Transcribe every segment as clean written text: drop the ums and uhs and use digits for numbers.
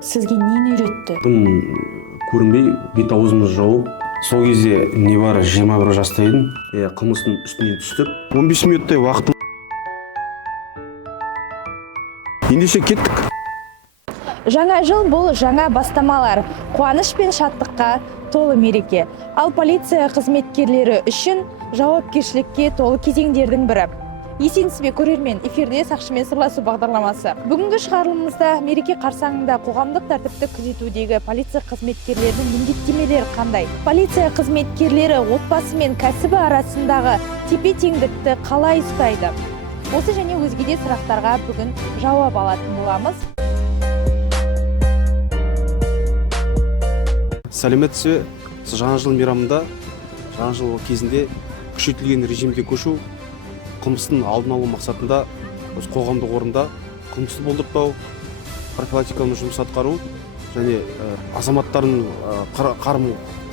Сізге нені үйретті? Көрінбей бет аузымыз жауып, сол кезде небары 21 жаста едім. Қылмыстың үстінен түстік. 15 минуттай уақытым. Ендеше кеттік. Жаңа жыл бұл жаңа бастамалар, қуаныш пен шаттыққа толы мереке. Ал полиция қызметкерлері үшін жауапкершілікке толы кезеңдердің бірі. Есенсіз бе, көрермен, эфирде сақшымен сырласу бағдарламасы. Бүгінгі шығарылымымызда мереке қарсаңында қоғамдық тәртіпті күзетудегі полиция қызметкерлерінің міндеттемелері қандай? Полиция қызметкерлері отбасы мен кәсібі арасындағы тепе-теңдікті қалай ұстайды? Осы және өзге де сұрақтарға бүгін жауап алатын боламыз. Сәлеметсіз, жаңа жыл мейрамында, жаңа жыл кезінде күшейтілген режимге көшу, қылмыстың алдын алу мақсатында осы қоғамдық орында қылмысты болдыртпау, профилактикалық жұмыс атқару және азаматтардың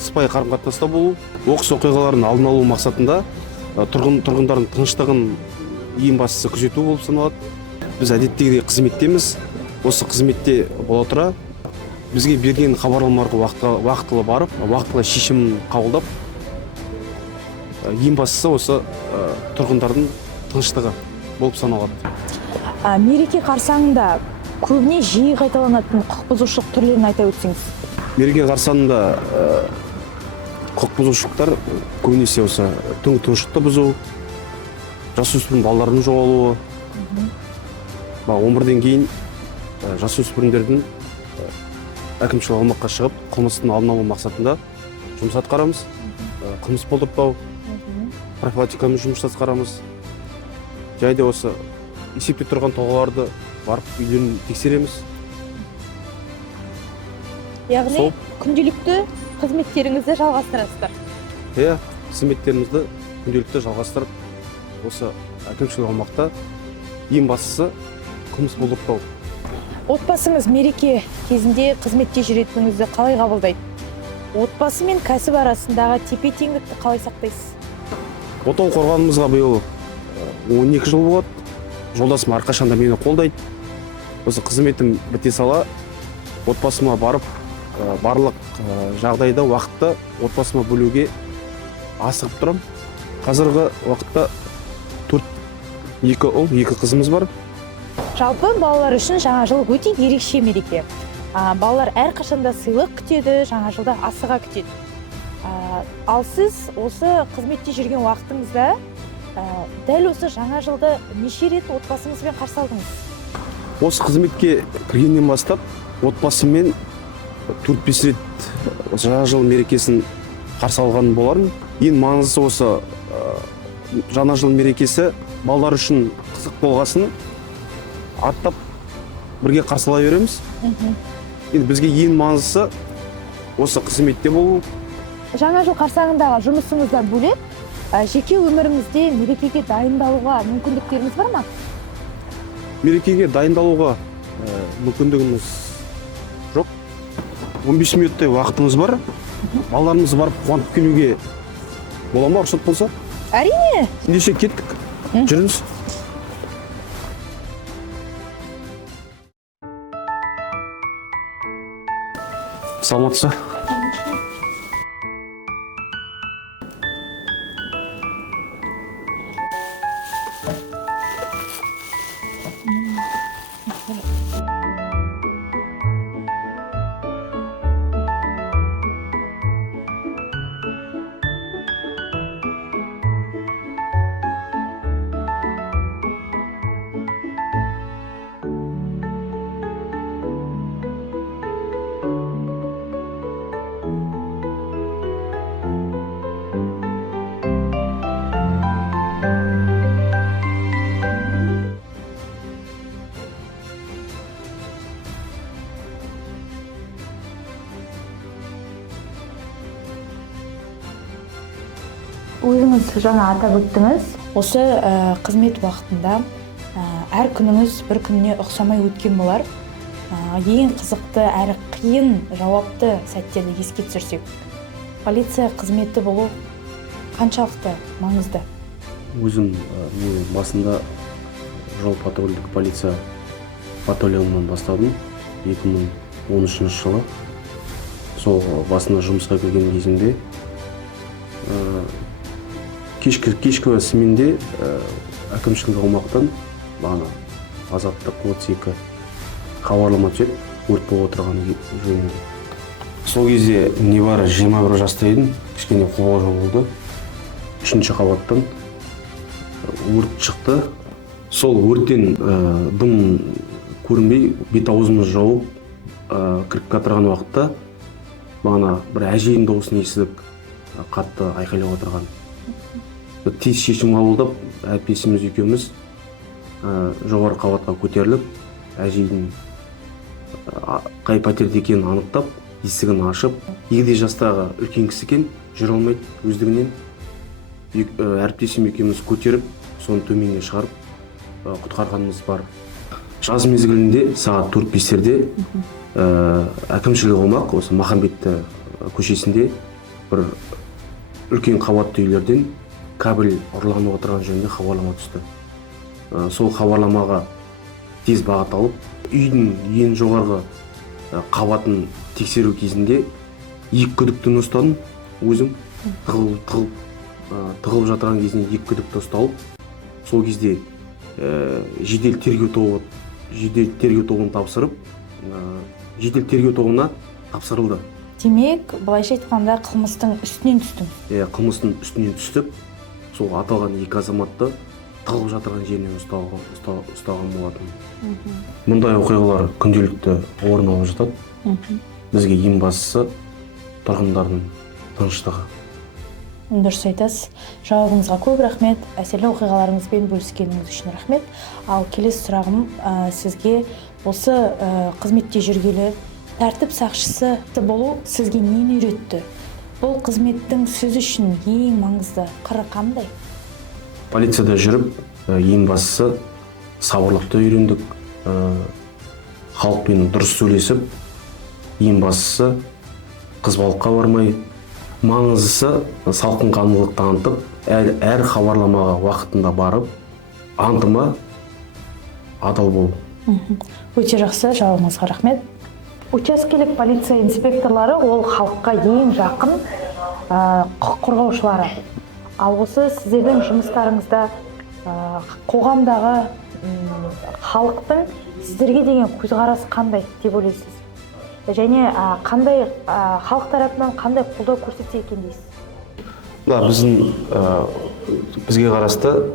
сыпайы қарым-қатынаста болу, оқыс оқиғалардың алдын алу мақсатында тұрғындардың тыныштығын ең бастысы күзету болып саналады. Біз әдеттегідей қызметтеміз. Осы қызметте бола тұра бізге берген хабарламаларға уақытылы барып, уақытылы шешім қабылдап, ең бастысы осы тұрғындардың тыныштығы болып саналады. Мереке қарсаңында көбіне жиі қайталанатын құқық бұзушылық түрлерін айта өтсеңіз. Мереке қарсаңында құқық бұзушылықтар көбінесе осы түнгі тыныштықты бұзу, жасөспірім балалардың жоғалуы, 11-ден кейін жасөспірімдердің әкімшілік аумаққа шығып, қылмыстың алдын алу мақсатында жұмыс атқарамыз. Қылмыс болдыртпау, профилактикалық жұмыс атқарамыз. Жайда осы есепте тұрған тұлғаларды барып үйлерін тексереміз. Яғни күнделікті қызметтеріңізді жалғастырасыздар. Қызметтерімізді күнделікті жалғастырып, осы әкімшілік аумақта ең бастысы қылмыс болдыртпау. Отбасыңыз мереке кезінде қызметте жүретініңізді қалай қабылдайды? Отбасы мен кәсіп арасындағы тепе-теңдікті қалай сақтайсыз? Отау қорғанымызға биыл 12 жыл болады. Жолдасым әрқашанда мені қолдайды. Осы қызметім біте сала, отбасыма барып, барлық жағдайда уақытты отбасыма бөлуге асығып тұрам. Қазіргі уақытта 2 ұл, 2 қызымыз бар. Жалпы балалар үшін жаңа жыл өте ерекше мереке. Балалар әрқашанда сыйлық күтеді, жаңа жылда асыға күтеді. Ал сіз осы қызметте жүрген уақытыңызда дәл осы жаңа жылды неше рет отбасыңызбен қарсы алдыңыз? Осы қызметке кіргеннен бастап отбасыммен 4-5 рет жаңа жыл мерекесін қарсы алған болармын. Ең маңыздысы осы жаңа жыл мерекесі балалар үшін қызық болғасын аттап бірге қарсылай береміз. Енді бізге ең маңыздысы осы қызметте болу. Жаңа жыл қарсаңындағы жұмысыңыздан бөлек, жеке өміріңізде мерекеге дайындалуға мүмкіндіктеріңіз бар ма? Мерекеге дайындалуға мүмкіндігіміз жоқ. 15 минуттай уақытымыз бар. Балаларымыз барып қуантып келуге бола ма, рұқсат болса? Әрине. Ендеше кеттік. Жүріңіз. Саламатсыз. Өзіңіз жаңа атап өттіңіз, осы қызмет уақытында әр күніңіз бір күніне ұқсамай өткен болар. Ең қызықты әрі қиын жауапты сәттерді еске түсірсек, полиция қызметі болу қаншалықты маңызды? Өзім басында жол патрульдік полиция батальонынан бастадым. 2013 жылы. Сол басына жұмысқа келген кезімде кешкі сменде әкімшілік аумақтан бағана азаттық 32 хабарлама түседі өрт болып отырғаны жөнінде. Сол кезде небары 21 жаста едім, кішкене қобалжу болды. 3-ші қабаттан өрт шықты. Сол өрттен дым көрінбей бет-аузымыз жауып кіріп отырған уақытта бағана бір әжейдің дауысын естідік, қатты айқайлап отырған. Тез шешім қабылдап, әпкеміз екеуміз жоғары қабатқа көтеріліп, әжейдің қай пәтерде екенін анықтап, есігін ашып, 2 жастағы үлкен кісі екен, жүре алмайды өздігінен. Әріптесім екеуміз көтеріп, соны төменге шығарып құтқарғанымыз бар. Жаз мезгілінде сағат 4-5-терде әкімшілік аумақ осы Махамбетті көшесінде бір үлкен қабатты үйлерден кабель ұрланып отырған жөнінде хабарлама түсті. Сол хабарламаға тез бағыт алып, үйдің ең жоғарғы қабатын тексеру кезінде 2 күдіктіні ұстадым. Өзім тығылып жатырған кезінде 2 күдікті ұсталып, сол кезде жедел тергеу тобын тапсырып, жедел тергеу тобына тапсырылды. Демек, былайша айтқанда қылмыстың үстінен түстің. Қылмыстың үстінен түстік. Сол аталған 2 азаматты тығылып жатырған жерінен ұстаған болатын. Мұндай оқиғалар күнделікті орын алып жатады. Бізге ең бастысы тұрғындардың тыныштығы. Дұрыс айтасыз. Жауабыңызға көп рахмет. Әсерлі оқиғаларыңызбен бөліскеніңіз үшін рахмет. Ал келесі сұрағым сізге осы қызметте жүргелі тәртіп сақшысы болу сізге нені үйретті? Бұл қызметтің сіз үшін ең маңызды қыры қандай? Полицияда жүріп, ең бастысы сабырлықты үйрендік, халықпен дұрыс сөйлесіп, ең бастысы қызбалыққа бармай, маңыздысы салқынқандылық танытып, әр хабарламаға уақытында барып, антыма адал болу. Өте жақсы, жауабыңызға рахмет. Учаскелік полиция инспекторлары ол халыққа ең жақын құқық қорғаушылары. Ал осы сіздердің жұмыстарыңызда қоғамдағы халықтың сіздерге деген көзқарасы қандай деп ойлайсыз? Және қандай халық тарапынан қандай қолдау көрсетсе екен дейсіз? Бізге қарасты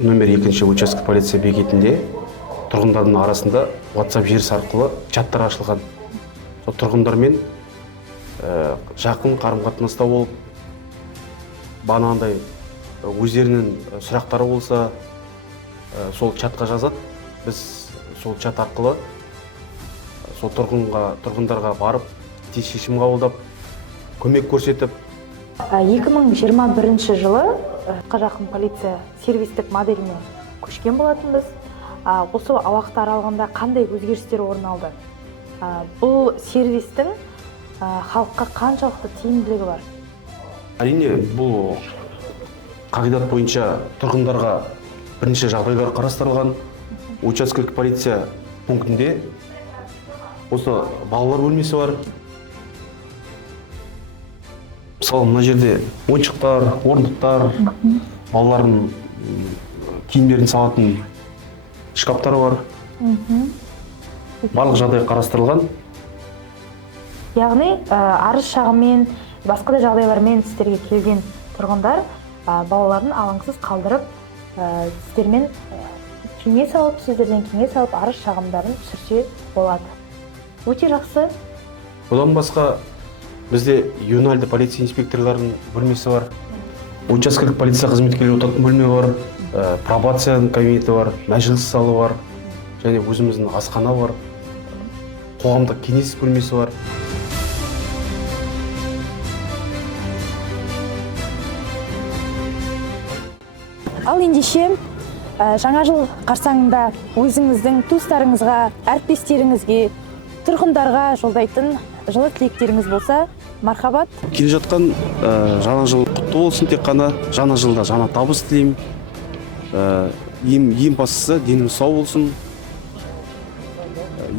номер 2 участок полиция бекетінде тұрғындардың арасында WhatsApp желісі арқылы чаттар ашылған. Тұрғындармен жақын қарым-қатынаста болып, бағанағындай өздерінің сұрақтары болса, сол чатқа жазады. Біз сол чат арқылы сол тұрғындарға барып, тез шешім қабылдап, көмек көрсетіп. 2021 жылы жақын полиция сервистік моделіне көшкен болатынбыз. Осы уақыт аралығында қандай өзгерістер орын алды? Бұл сервистің халыққа қаншалықты тиімділігі бар? Әрине, бұл қағидат бойынша тұрғындарға бірінші жағдайлар қарастырылған. Учаскелік полиция пунктінде осы балалар бөлмесі бар. Мысалы, мына жерде ойыншықтар, орындықтар, балалардың киімдерін салатын шкафтар бар. Барлық жағдай қарастырылған. Яғни, арыз шағыммен, басқа да жағдайлармен сіздерге келген тұрғындар балаларын алаңсыз қалдырып, сіздерден кеңес алып, арыз шағымдарын түсірсе болады. Өте жақсы. Одан басқа бізде ювеналды полиция инспекторларының бөлмесі бар. Учаскелік полиция қызметкерлері отыратын бөлме бар, пробацияның кабинеті бар, мәжіліс залы бар, және өзіміздің асхана бар, қоғамдық кеңес бөлмесі бар. Ал ендеше жаңа жыл қарсаңында өзіңіздің туыстарыңызға, әріптестеріңізге, тұрғындарға жолдайтын жылы тілектеріңіз болса, мархабат. Келе жатқан жаңа жыл құтты болсын, тек қана жаңа жылда жаңа табыс тілеймін. Ең бастысы деніңіз сау болсын.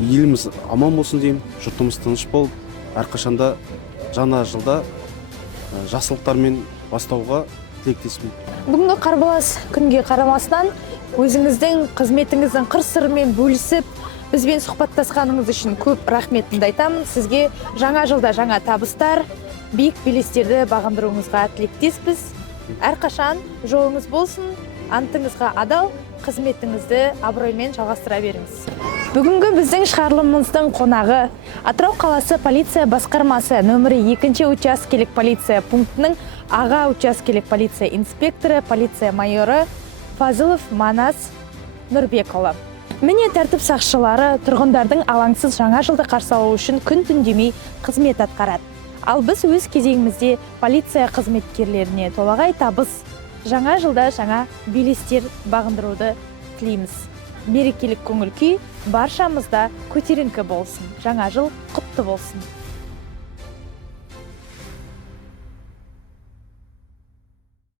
еліміз аман болсын деймін, жұртымыз тыныш болып, әрқашанда жаңа жылда жақсылықтармен бастауға тілектеспін. Бүгінгі қарбалас күнге қарамастан өзіңіздің қызметіңіздің қыр-сырымен бөлісіп, бізбен сұхбаттасқаныңыз үшін көп рахметімді айтамын. Сізге жаңа жылда жаңа табыстар, биік белестерді бағындыруыңызға тілектеспіз. Әрқашан жолыңыз болсын, антыңызға адал, қызметіңізді абыроймен жалғастыра беріңіз. Бүгінгі біздің шығарылымымыздың қонағы Атырау қаласы полиция басқармасы нөмірі 2 учаскелік полиция пунктінің аға учаскелік полиция инспекторы, полиция майоры Фазылов Манас Нұрбекұлы. Міне тәртіп сақшылары тұрғындардың алаңсыз жаңа жылды қарсы алу үшін күн-түн демей қызмет атқарады. Ал біз өз кезегімізде полиция қызметкерлеріне толағай табыс, жаңа жылда жаңа белестер бағындыруды тілейміз. Мерекелік көңіл күй баршамызда көтеріңкі болсын. Жаңа жыл құтты болсын.